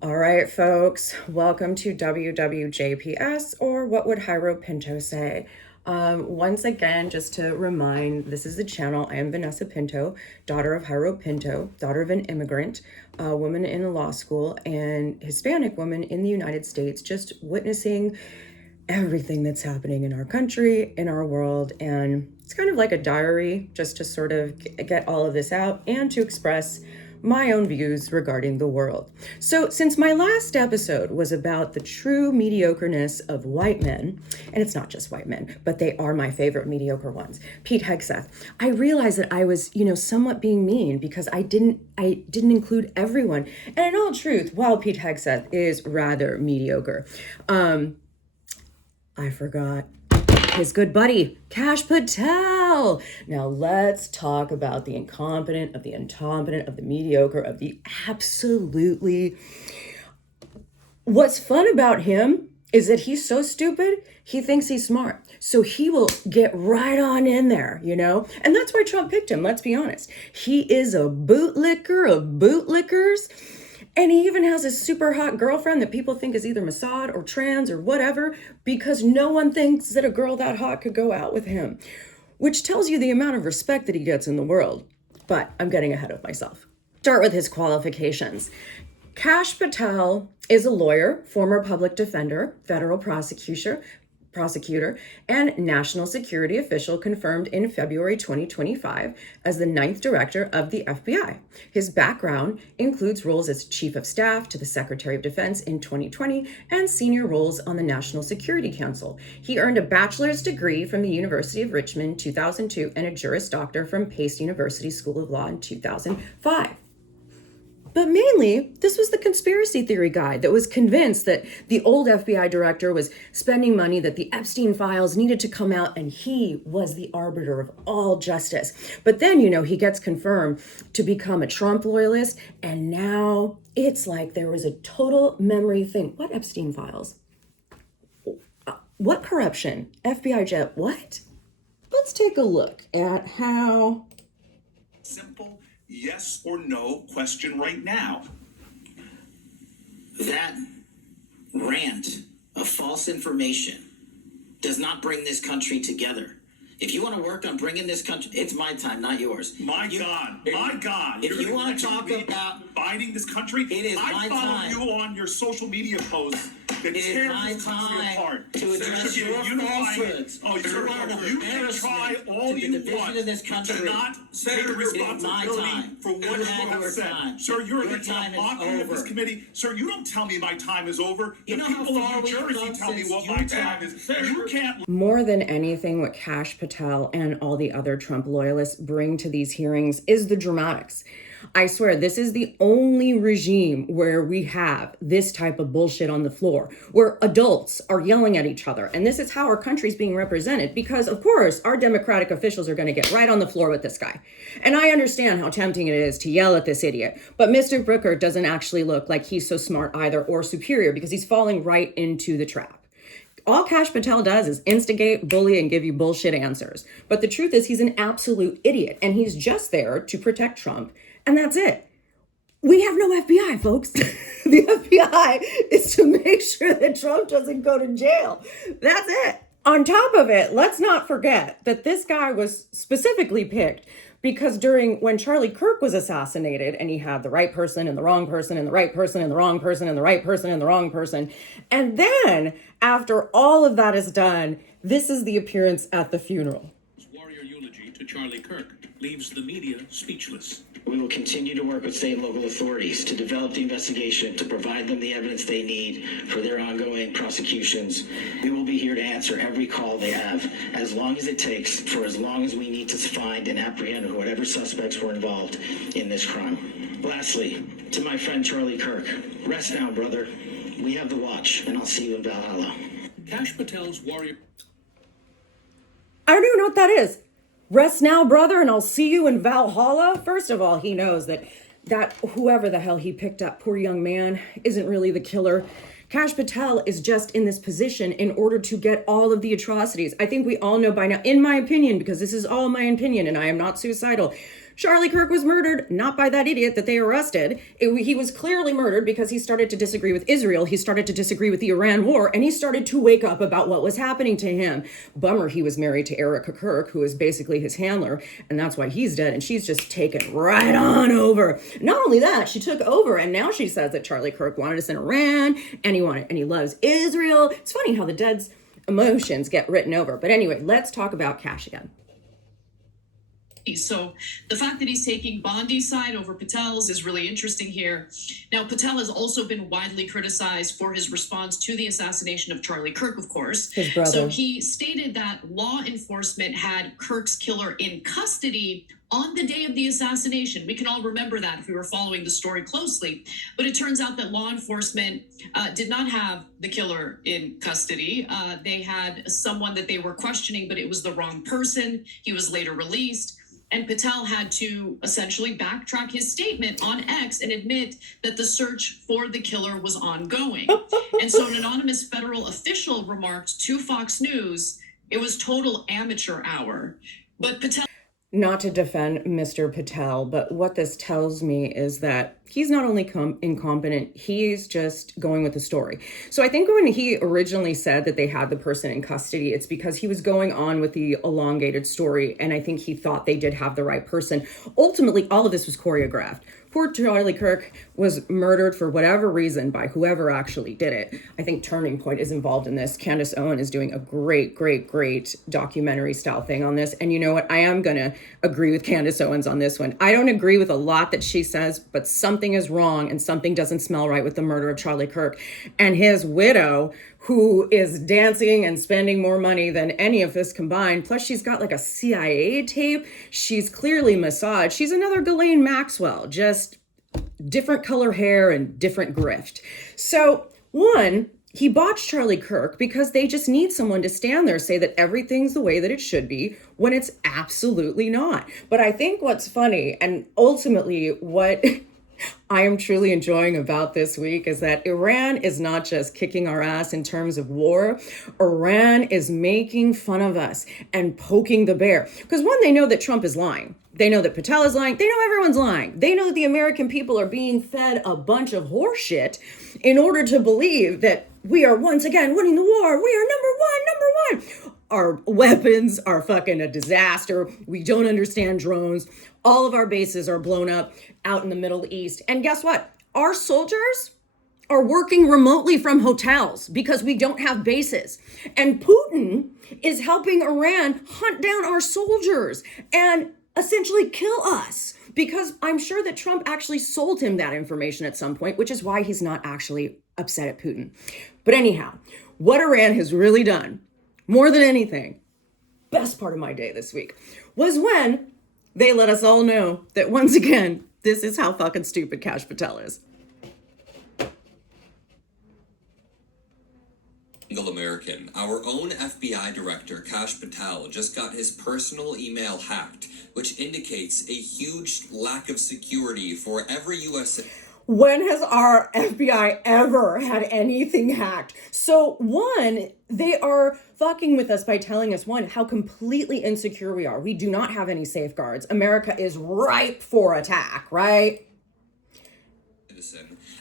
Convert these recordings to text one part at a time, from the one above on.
All right, folks, welcome to WWJPS, or what would Jairo Pinto say? Once again, just to remind, this is the channel. I am Vanessa Pinto, daughter of Jairo Pinto, daughter of an immigrant, a woman in a law school, and Hispanic woman in the United States, just witnessing everything that's happening in our country, in our world, and it's kind of like a diary, just to sort of get all of this out and to express my own views regarding the world. So since my last episode was about the true mediocreness of white men, and it's not just white men, but they are my favorite mediocre ones, Pete Hegseth, I realized that I was, somewhat being mean because I didn't include everyone. And in all truth, while Pete Hegseth is rather mediocre, I forgot his good buddy, Kash Patel. Now let's talk about the incompetent, of the incompetent, of the mediocre, of the absolutely... What's fun about him is that he's so stupid, he thinks he's smart. So he will get right on in there, And that's why Trump picked him, let's be honest. He is a bootlicker of bootlickers. And he even has a super hot girlfriend that people think is either Mossad or trans or whatever, because no one thinks that a girl that hot could go out with him, which tells you the amount of respect that he gets in the world. But I'm getting ahead of myself. Start with his qualifications. Kash Patel is a lawyer, former public defender, federal prosecutor, and national security official confirmed in February 2025 as the 9th director of the FBI. His background includes roles as chief of staff to the Secretary of Defense in 2020 and senior roles on the National Security Council. He earned a bachelor's degree from the University of Richmond 2002 and a Juris Doctor from Pace University School of Law in 2005. But mainly, this was the conspiracy theory guy that was convinced that the old FBI director was spending money, that the Epstein files needed to come out, and he was the arbiter of all justice. But then, he gets confirmed to become a Trump loyalist, and now it's like there was a total memory thing. What Epstein files? What corruption? FBI jet? What? Let's take a look at how... Simple yes or no question right now. That rant of false information does not bring this country together. If you want to work on bringing this country, it's my time, not yours. My God. If you want to talk about dividing this country, it is my time. I follow you on your social media posts that it tear is this country my time apart. to address your falsehoods. You can try all to the you division want of this country. to not take responsibility for what you have said. Sir, you're making a mockery of this committee. Sir, you don't tell me my time is over. The people of New Jersey tell me what my time is. You can't... More than anything, what Kash Patel and all the other Trump loyalists bring to these hearings is the dramatics. I swear, this is the only regime where we have this type of bullshit on the floor, where adults are yelling at each other. And this is how our country's being represented, because, of course, our Democratic officials are going to get right on the floor with this guy. And I understand how tempting it is to yell at this idiot. But Mr. Brooker doesn't actually look like he's so smart either or superior, because he's falling right into the trap. All Kash Patel does is instigate, bully, and give you bullshit answers. But the truth is he's an absolute idiot, and he's just there to protect Trump, and that's it. We have no FBI, folks. The FBI is to make sure that Trump doesn't go to jail. That's it. On top of it, let's not forget that this guy was specifically picked because when Charlie Kirk was assassinated, and he had the right person and the wrong person and the right person and the wrong person and the right person and the wrong person. And then after all of that is done, this is the appearance at the funeral. Warrior eulogy to Charlie Kirk leaves the media speechless. We will continue to work with state and local authorities to develop the investigation, to provide them the evidence they need for their ongoing prosecutions. We will be here to answer every call they have, as long as it takes, for as long as we need to find and apprehend whatever suspects were involved in this crime. Lastly, to my friend Charlie Kirk, rest now, brother. We have the watch, and I'll see you in Valhalla. Kash Patel's warrior... I don't even know what that is. Rest now, brother, and I'll see you in Valhalla. First of all, he knows that whoever the hell he picked up, poor young man, isn't really the killer. Kash Patel is just in this position in order to get all of the atrocities. I think we all know by now, in my opinion, because this is all my opinion and I am not suicidal, Charlie Kirk was murdered, not by that idiot that they arrested. He was clearly murdered because he started to disagree with Israel. He started to disagree with the Iran war, and he started to wake up about what was happening to him. Bummer, he was married to Erica Kirk, who is basically his handler, and that's why he's dead, and she's just taken right on over. Not only that, she took over, and now she says that Charlie Kirk wanted us in Iran, and he loves Israel. It's funny how the dead's emotions get written over. But anyway, let's talk about Kash again. So the fact that he's taking Bondi's side over Patel's is really interesting here. Now, Patel has also been widely criticized for his response to the assassination of Charlie Kirk, of course. His brother. So he stated that law enforcement had Kirk's killer in custody on the day of the assassination. We can all remember that if we were following the story closely. But it turns out that law enforcement did not have the killer in custody. They had someone that they were questioning, but it was the wrong person. He was later released. And Patel had to essentially backtrack his statement on X and admit that the search for the killer was ongoing. And so an anonymous federal official remarked to Fox News, it was total amateur hour. But Patel... Not to defend Mr. Patel, but what this tells me is that he's not only incompetent, he's just going with the story. So I think when he originally said that they had the person in custody, it's because he was going on with the elongated story, and I think he thought they did have the right person. Ultimately, all of this was choreographed. Poor Charlie Kirk was murdered for whatever reason by whoever actually did it. I think Turning Point is involved in this. Candace Owen is doing a great documentary style thing on this. And you know what? I am going to agree with Candace Owens on this one. I don't agree with a lot that she says, but something is wrong and something doesn't smell right with the murder of Charlie Kirk. And his widow, who is dancing and spending more money than any of this combined. Plus, she's got like a CIA tape. She's clearly massaged. She's another Ghislaine Maxwell, just different color hair and different grift. So, one, he botched Charlie Kirk because they just need someone to stand there, say that everything's the way that it should be when it's absolutely not. But I think what's funny, and ultimately what I am truly enjoying about this week, is that Iran is not just kicking our ass in terms of war. Iran is making fun of us and poking the bear. Because one, they know that Trump is lying. They know that Patel is lying. They know everyone's lying. They know that the American people are being fed a bunch of horseshit in order to believe that we are once again winning the war. We are number one. Our weapons are fucking a disaster. We don't understand drones. All of our bases are blown up out in the Middle East. And guess what? Our soldiers are working remotely from hotels because we don't have bases. And Putin is helping Iran hunt down our soldiers and essentially kill us, because I'm sure that Trump actually sold him that information at some point, which is why he's not actually upset at Putin. But anyhow, what Iran has really done, more than anything, best part of my day this week, was when they let us all know that once again, this is how fucking stupid Kash Patel is. Single American. Our own FBI director, Kash Patel, just got his personal email hacked, which indicates a huge lack of security for every U.S. When has our FBI ever had anything hacked? So one, they are fucking with us by telling us, one, how completely insecure we are. We do not have any safeguards. America is ripe for attack, right?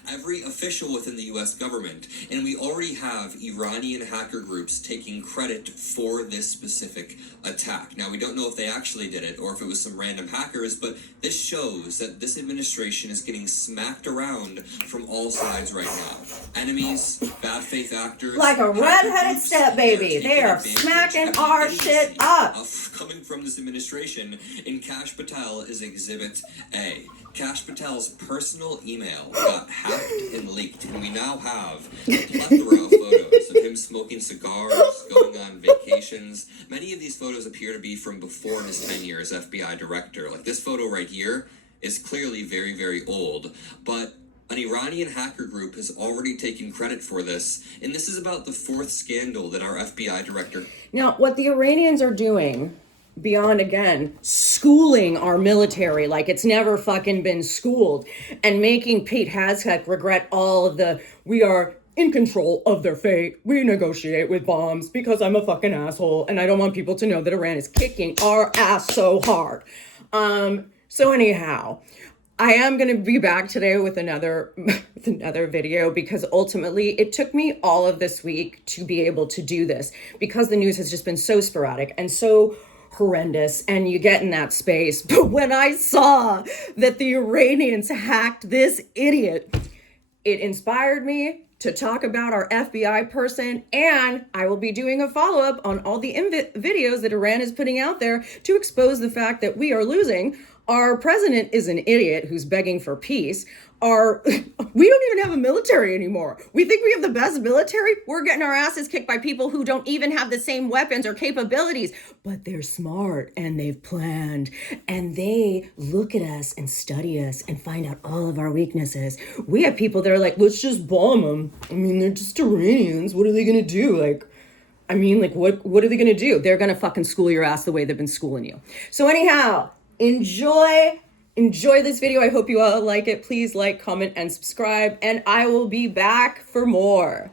Every official within the U.S. government, and we already have Iranian hacker groups taking credit for this specific attack. Now, we don't know if they actually did it or if it was some random hackers, but this shows that this administration is getting smacked around from all sides right now. Enemies, bad faith actors, like a redheaded step baby. They are smacking our shit up. Coming from this administration, and Kash Patel is Exhibit A. Kash Patel's personal email got hacked and leaked, and we now have a plethora of photos of him smoking cigars, going on vacations. Many of these photos appear to be from before his tenure as FBI director. Like this photo right here is clearly very, very old, but an Iranian hacker group has already taken credit for this, and this is about the fourth scandal that our FBI director... Now, what the Iranians are doing, beyond, again, schooling our military like it's never fucking been schooled, and making Pete Hegseth regret all of the, we are in control of their fate, we negotiate with bombs because I'm a fucking asshole, and I don't want people to know that Iran is kicking our ass so hard. So anyhow, I am going to be back today with another video, because ultimately it took me all of this week to be able to do this, because the news has just been so sporadic and so horrendous, and you get in that space. But when I saw that the Iranians hacked this idiot, it inspired me to talk about our FBI person, and I will be doing a follow-up on all the videos that Iran is putting out there to expose the fact that we are losing. Our president is an idiot who's begging for peace. We don't even have a military anymore. We think we have the best military. We're getting our asses kicked by people who don't even have the same weapons or capabilities, but they're smart and they've planned, and they look at us and study us and find out all of our weaknesses. We have people that are like, let's just bomb them. I mean, they're just Iranians. What are they going to do? What are they going to do? They're going to fucking school your ass the way they've been schooling you. So anyhow, enjoy this video. I hope you all like it. Please like, comment, and subscribe, and I will be back for more.